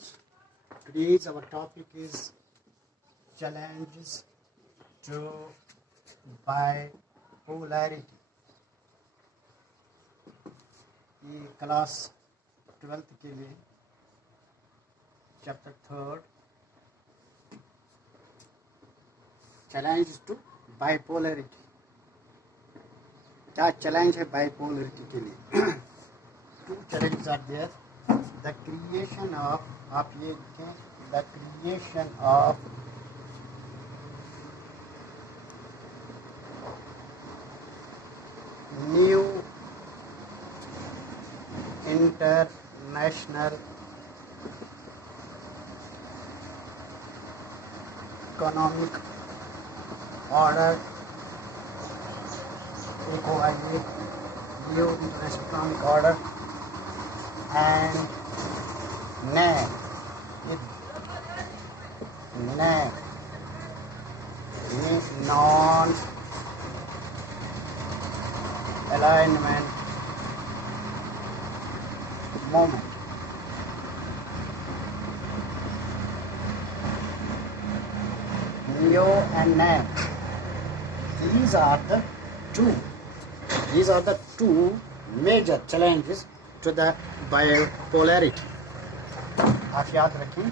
students. Today's our topic is challenges to bipolarity. ये class 12th के लिए chapter 3 challenge to बाइपोलरिटी. क्या challenge है बाइपोलरिटी के लिए? Two challenges are there. The creation of, आप ये लिखें, the creation of new international economic order. देखो आइए, new international economic order and non alignment moment. Neo and NAM. These are the two major challenges to the bipolarity. आप याद रखें.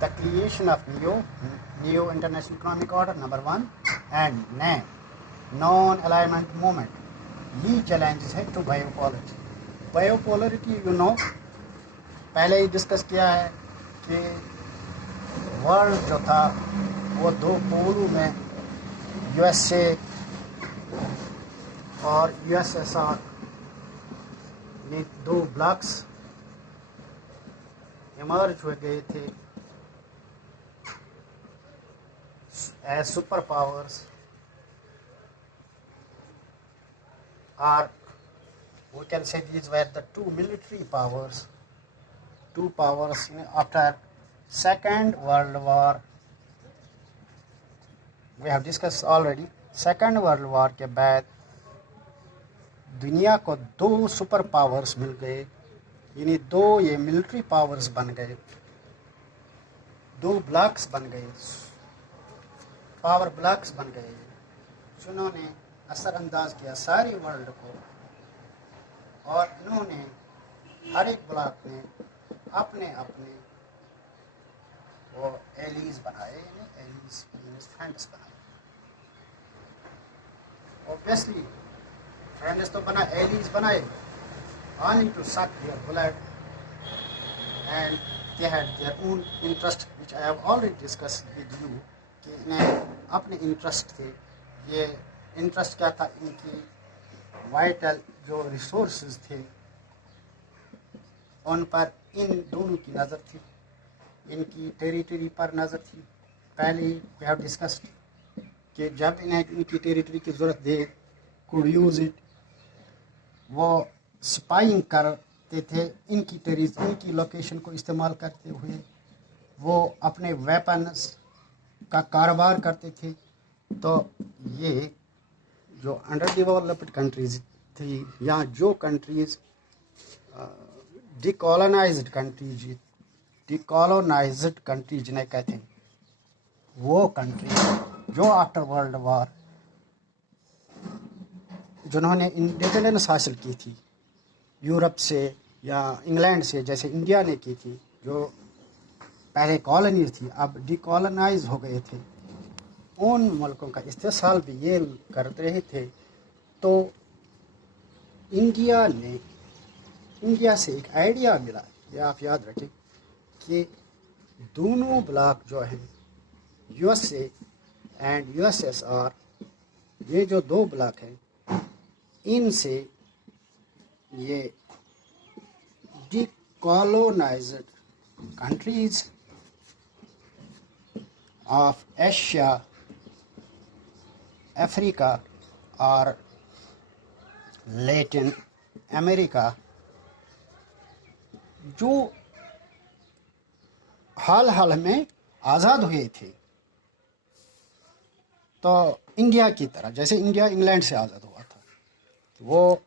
The creation of new international economic order number 1 and NAM, non alignment moment. ये challenges है to बायोपोलरिटी. बायोपोलरिटी पहले ही discuss किया है कि world जो था वो दो पोलों में यूएसए और यूएसएसआर ने दो ब्लॉक्स इमर्ज हो गए थे as super powers. Or we can say these were the two military powers. Two powers after Second World War. We have discussed already. Second World War के बाद दुनिया को दो सुपर पावर्स मिल गए. यानी दो ये मिलिट्री पावर्स बन गए, दो ब्लॉक्स बन गए, पावर ब्लॉक्स बन गए, जिन्होंने असरअंदाज किया सारी वर्ल्ड को. और इन्होंने हर एक ब्लॉक ने अपने अपने वो एलीज बनाए, एलीज फ्रेंड्स बनाए. ऑब्वियसली फ्रेंड्स तो बना, एलीज बनाए only to suck their blood, and they had their own interest which I have already discussed with you. कि इन्हें अपने इंटरेस्ट थे. ये इंटरेस्ट क्या था? इनकी वाइटल जो रिसोर्सेज थे उन पर इन दोनों की नज़र थी, इनकी टेरिटरी पर नज़र थी. पहले वी हैव डिस्कस्ड कि जब इन्हें इनकी टेरिटरी की ज़रूरत दे, कुड यूज़ इट, वो स्पाइंग करते थे. इनकी लोकेशन को इस्तेमाल करते हुए वो अपने वेपन्स का कारोबार करते थे. तो ये जो अंडर डेवलप्ड कंट्रीज थी, या जो कंट्रीज डिकॉलोनाइज्ड कंट्रीज जिन्हें कहते हैं, वो कंट्री जो आफ्टर वर्ल्ड वार जिन्होंने इंडिपेंडेंस हासिल की थी यूरोप से या इंग्लैंड से, जैसे इंडिया ने की थी, जो पहले कॉलोनी थी अब डिकॉलोनाइज हो गए थे, उन मुल्कों का इस्तेसाल भी ये कर रहे थे. तो इंडिया से एक आइडिया मिला, ये आप याद रखें, कि दोनों ब्लॉक जो हैं यूएसए एंड यूएसएसआर, ये जो दो ब्लॉक हैं, इनसे ये डिकॉलोनाइज्ड कंट्रीज ऑफ एशिया, अफ्रीका और लैटिन अमेरिका, जो हाल में आज़ाद हुए थे, तो इंडिया की तरह, जैसे इंडिया इंग्लैंड से आज़ाद हुआ था, वो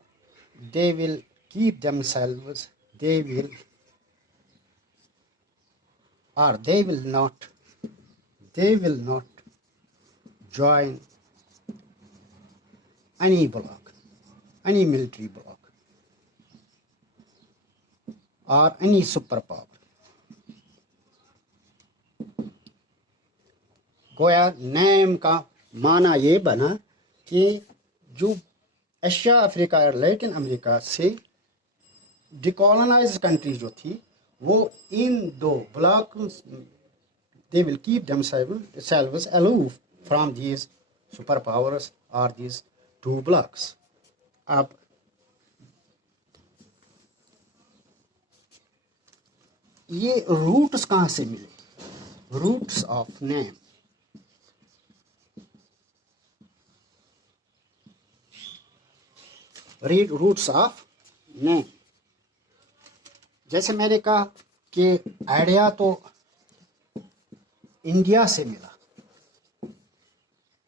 they will keep themselves, they will or they will not join any bloc, any military bloc or any superpower. गोया नेम का माना ये बना कि जो एशिया, अफ्रीका और लैटिन अमेरिका से डिकॉलोनाइज्ड कंट्रीज जो थी वो इन दो block they will keep themselves aloof from these superpowers or these two blocks. अब ये रूट्स कहाँ से मिले? Roots of name, read roots of name. जैसे मैंने कहा कि आइडिया तो इंडिया से मिला,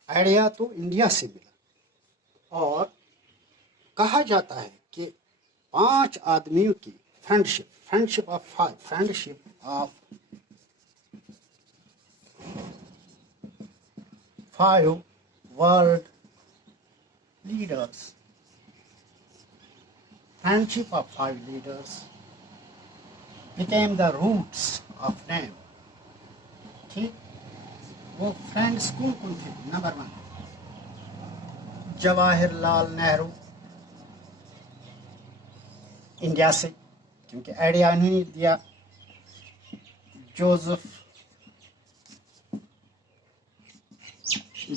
आइडिया तो इंडिया से मिला और कहा जाता है कि 5 आदमियों की friendship of 5 world leaders, friendship of 5 leaders became the roots of name. ठीक, वो फ्रेंड्स कौन कौन थे? नंबर 1 जवाहरलाल नेहरू, इंडिया से, क्योंकि आइडिया इन्होंने दिया। जोसेफ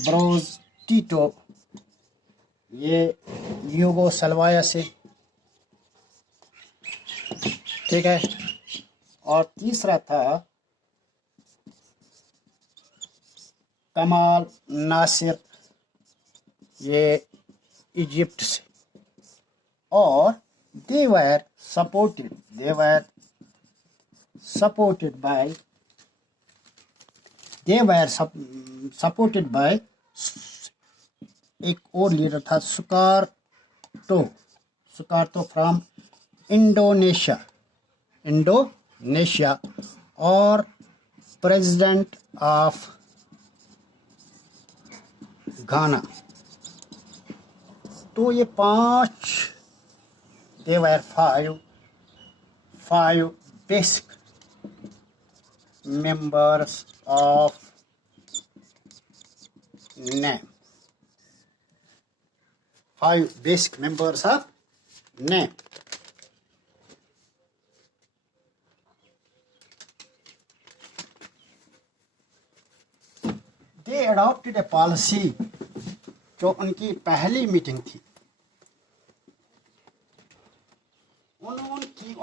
ब्रोज टीटो, ये यूगोस्लाविया से, ठीक है। और तीसरा था कमाल नासिर, ये इजिप्ट से, और they were supported by एक और लीडर था सुकार्तो फ्रॉम इंडोनेशिया और प्रेसिडेंट ऑफ घाना। तो ये 5 they were five basic members of name. 5 basic members of name. They adopted a policy, जो उनकी पहली मीटिंग थी,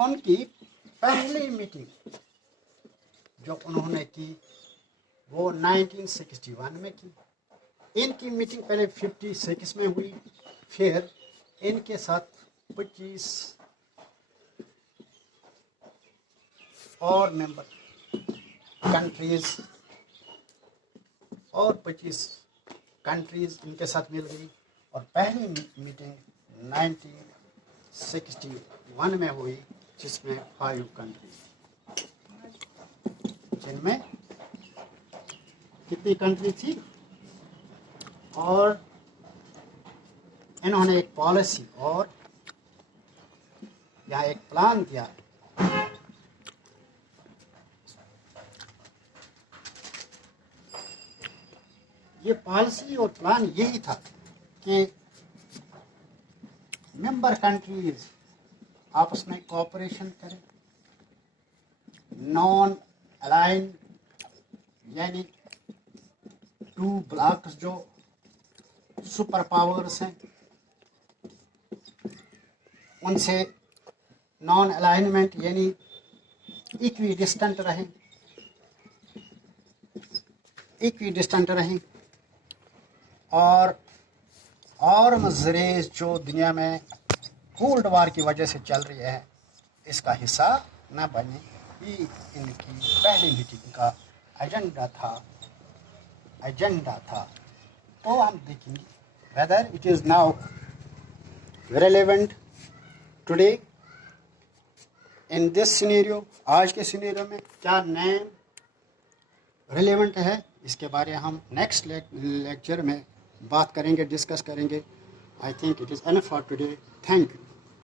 उनकी पहली मीटिंग जो उन्होंने की वो 1961 में की। इनकी मीटिंग पहले 56 में हुई, फिर इनके साथ 25 और मेंबर कंट्रीज और 25 कंट्रीज इनके साथ मिल गई और पहली मीटिंग 1961 में हुई, जिसमें 5 कंट्रीज, जिनमें कितनी कंट्री थी, और इन्होंने एक पॉलिसी और यहाँ एक प्लान दिया। ये पॉलिसी और प्लान यही था कि मेंबर कंट्रीज आपस में कोऑपरेशन करें, नॉन अलाइन यानी 2 ब्लॉक्स जो सुपर पावर्स हैं उनसे नॉन अलाइनमेंट यानी इक्वी डिस्टेंट रहें और आर्म्स रेस जो दुनिया में कोल्ड वार की वजह से चल रही है इसका हिस्सा न बने, ये इनकी पहली मीटिंग का एजेंडा था। तो हम देखेंगे whether it is now relevant today in this scenario. आज के सिनेरियो में क्या नेम रिलेवेंट है, इसके बारे हम नेक्स्ट लेक्चर में बात करेंगे, डिस्कस करेंगे। I think it is enough for today. Thank you.